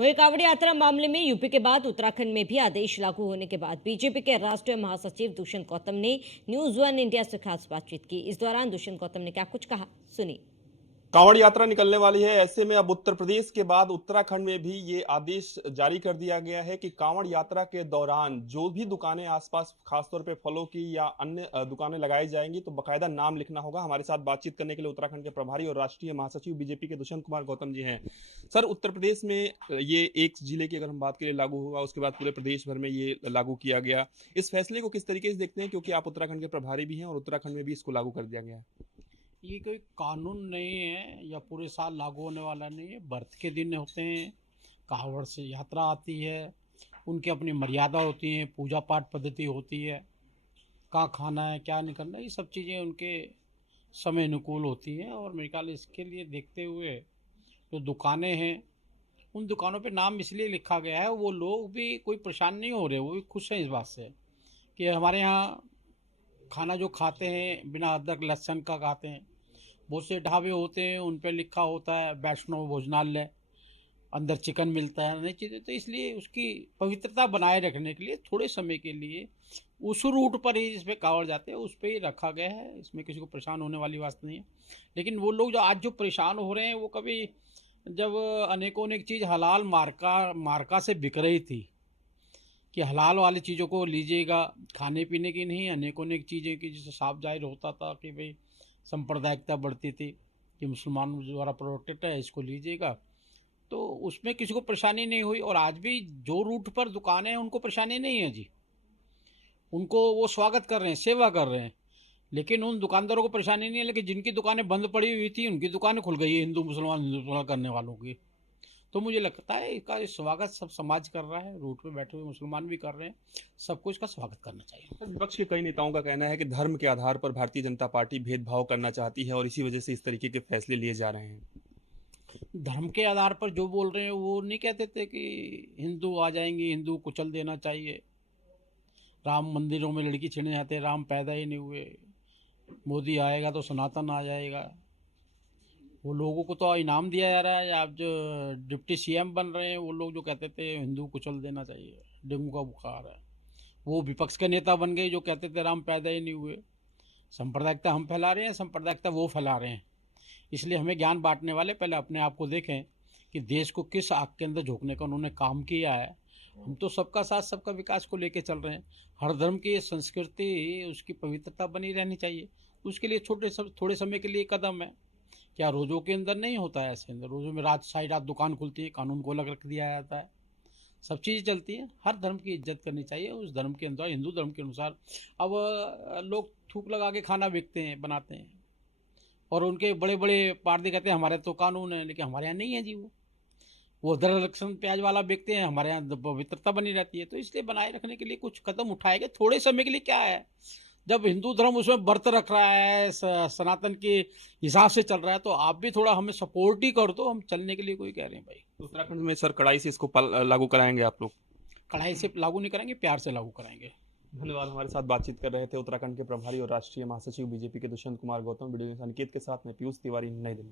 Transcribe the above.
वहीं कांवड़ यात्रा मामले में यूपी के बाद उत्तराखंड में भी आदेश लागू होने के बाद बीजेपी के राष्ट्रीय महासचिव दुष्यंत गौतम ने न्यूज वन इंडिया से खास बातचीत की। इस दौरान दुष्यंत गौतम ने क्या कुछ कहा, सुनिए। कांवड़ यात्रा निकलने वाली है। ऐसे में अब उत्तर प्रदेश के बाद उत्तराखंड में भी ये आदेश जारी कर दिया गया है कि कांवड़ यात्रा के दौरान जो भी दुकानें आसपास खासतौर पे फलों की या अन्य दुकानें लगाई जाएंगी तो बकायदा नाम लिखना होगा। हमारे साथ बातचीत करने के लिए उत्तराखंड के प्रभारी और राष्ट्रीय महासचिव बीजेपी के दुष्यंत कुमार गौतम जी हैं। सर, उत्तर प्रदेश में ये एक जिले की अगर हम बात करें लागू हुआ, उसके बाद पूरे प्रदेश भर में ये लागू किया गया। इस फैसले को किस तरीके से देखते हैं, क्योंकि आप उत्तराखंड के प्रभारी भी हैं और उत्तराखंड में भी इसको लागू कर दिया गया है। ये कोई कानून नहीं है या पूरे साल लागू होने वाला नहीं है। व्रत के दिन होते हैं, कांवड़ से यात्रा आती है, उनकी अपनी मर्यादा होती हैं, पूजा पाठ पद्धति होती है, कहाँ खाना है क्या नहीं करना, ये सब चीज़ें उनके समय अनुकूल होती हैं। और मेरे ख्याल इसके लिए देखते हुए जो दुकानें हैं उन दुकानों पे नाम इसलिए लिखा गया है, वो लोग भी कोई परेशान नहीं हो रहे, वो भी खुश हैं इस बात से कि हमारे यहाँ खाना जो खाते हैं बिना अदरक लहसुन का खाते हैं। बहुत से ढाबे होते हैं उन पे लिखा होता है वैष्णव भोजनालय, अंदर चिकन मिलता है, नई चीज़ें। तो इसलिए उसकी पवित्रता बनाए रखने के लिए थोड़े समय के लिए उस रूट पर ही जिसपे कांवड़ जाते हैं उस पे ही रखा गया है। इसमें किसी को परेशान होने वाली बात नहीं है। लेकिन वो लोग जो आज जो परेशान हो रहे हैं वो कभी जब अनेकों अनेक चीज़ हलाल मार्का से बिक रही थी कि हलाल वाली चीज़ों को लीजिएगा, खाने पीने की नहीं, अनेकों अनेक चीज़ें की, जिससे साफ जाहिर होता था कि भाई सांप्रदायिकता बढ़ती थी कि मुसलमानों द्वारा प्रोटेक्ट है, इसको लीजिएगा। तो उसमें किसी को परेशानी नहीं हुई। और आज भी जो रूट पर दुकानें हैं उनको परेशानी नहीं है जी, उनको वो स्वागत कर रहे हैं, सेवा कर रहे हैं। लेकिन उन दुकानदारों को परेशानी नहीं है। लेकिन जिनकी दुकानें बंद पड़ी हुई थी उनकी दुकानें खुल गई है, हिंदू मुसलमान करने वालों की। तो मुझे लगता है इसका स्वागत सब समाज कर रहा है, रूट पे बैठे हुए मुसलमान भी कर रहे हैं, सबको इसका स्वागत करना चाहिए। विपक्ष के कई नेताओं का कहना है कि धर्म के आधार पर भारतीय जनता पार्टी भेदभाव करना चाहती है और इसी वजह से इस तरीके के फैसले लिए जा रहे हैं। धर्म के आधार पर जो बोल रहे हैं वो नहीं कहते थे कि हिंदू आ जाएंगे, हिंदू कुचल देना चाहिए, राम मंदिरों में लड़की छेड़ने जाते हैं, राम पैदा ही नहीं हुए, मोदी आएगा तो सनातन आ जाएगा। वो लोगों को तो इनाम दिया जा रहा है। आप जो डिप्टी सीएम बन रहे हैं वो लोग जो कहते थे हिंदू कुचल देना चाहिए, डेंगू का बुखार है, वो विपक्ष के नेता बन गए जो कहते थे राम पैदा ही नहीं हुए। सांप्रदायिकता हम फैला रहे हैं, सांप्रदायिकता वो फैला रहे हैं। इसलिए हमें ज्ञान बांटने वाले पहले अपने आप को देखें कि देश को किस आग के अंदर झोंकने का उन्होंने काम किया है। हम तो सबका साथ सबका विकास को लेके चल रहे हैं। हर धर्म की संस्कृति, उसकी पवित्रता बनी रहनी चाहिए। उसके लिए थोड़े समय के लिए कदम है। क्या रोज़ों के अंदर नहीं होता है? ऐसे अंदर रोज़ों में रात सारी रात दुकान खुलती है, कानून को अलग रख दिया जाता है, सब चीज़ें चलती हैं। हर धर्म की इज्जत करनी चाहिए, उस धर्म के अंदर हिंदू धर्म के अनुसार। अब लोग थूक लगा के खाना बेचते हैं, बनाते हैं, और उनके बड़े बड़े पार्टी कहते हैं हमारे तो कानून है, लेकिन हमारे यहाँ नहीं है जी। वो अदरक लहसुन प्याज वाला बेचते हैं, हमारे यहाँ पवित्रता बनी रहती है। तो इसलिए बनाए रखने के लिए कुछ कदम उठाए गए थोड़े समय के लिए। क्या है, जब हिंदू धर्म उसमें व्रत रख रहा है, सनातन के हिसाब से चल रहा है, तो आप भी थोड़ा हमें सपोर्ट ही कर दो, हम चलने के लिए कोई कह रहे हैं भाई। उत्तराखंड में सर कड़ाई से इसको लागू कराएंगे आप लोग? कढ़ाई से लागू नहीं कराएंगे, प्यार से लागू कराएंगे। धन्यवाद। हमारे साथ बातचीत कर रहे थे उत्तराखंड के प्रभारी और राष्ट्रीय महासचिव बीजेपी के दुष्यंत कुमार गौतम। वीडियो अनिकेत के साथ में पीयूष तिवारी, नई दिल्ली।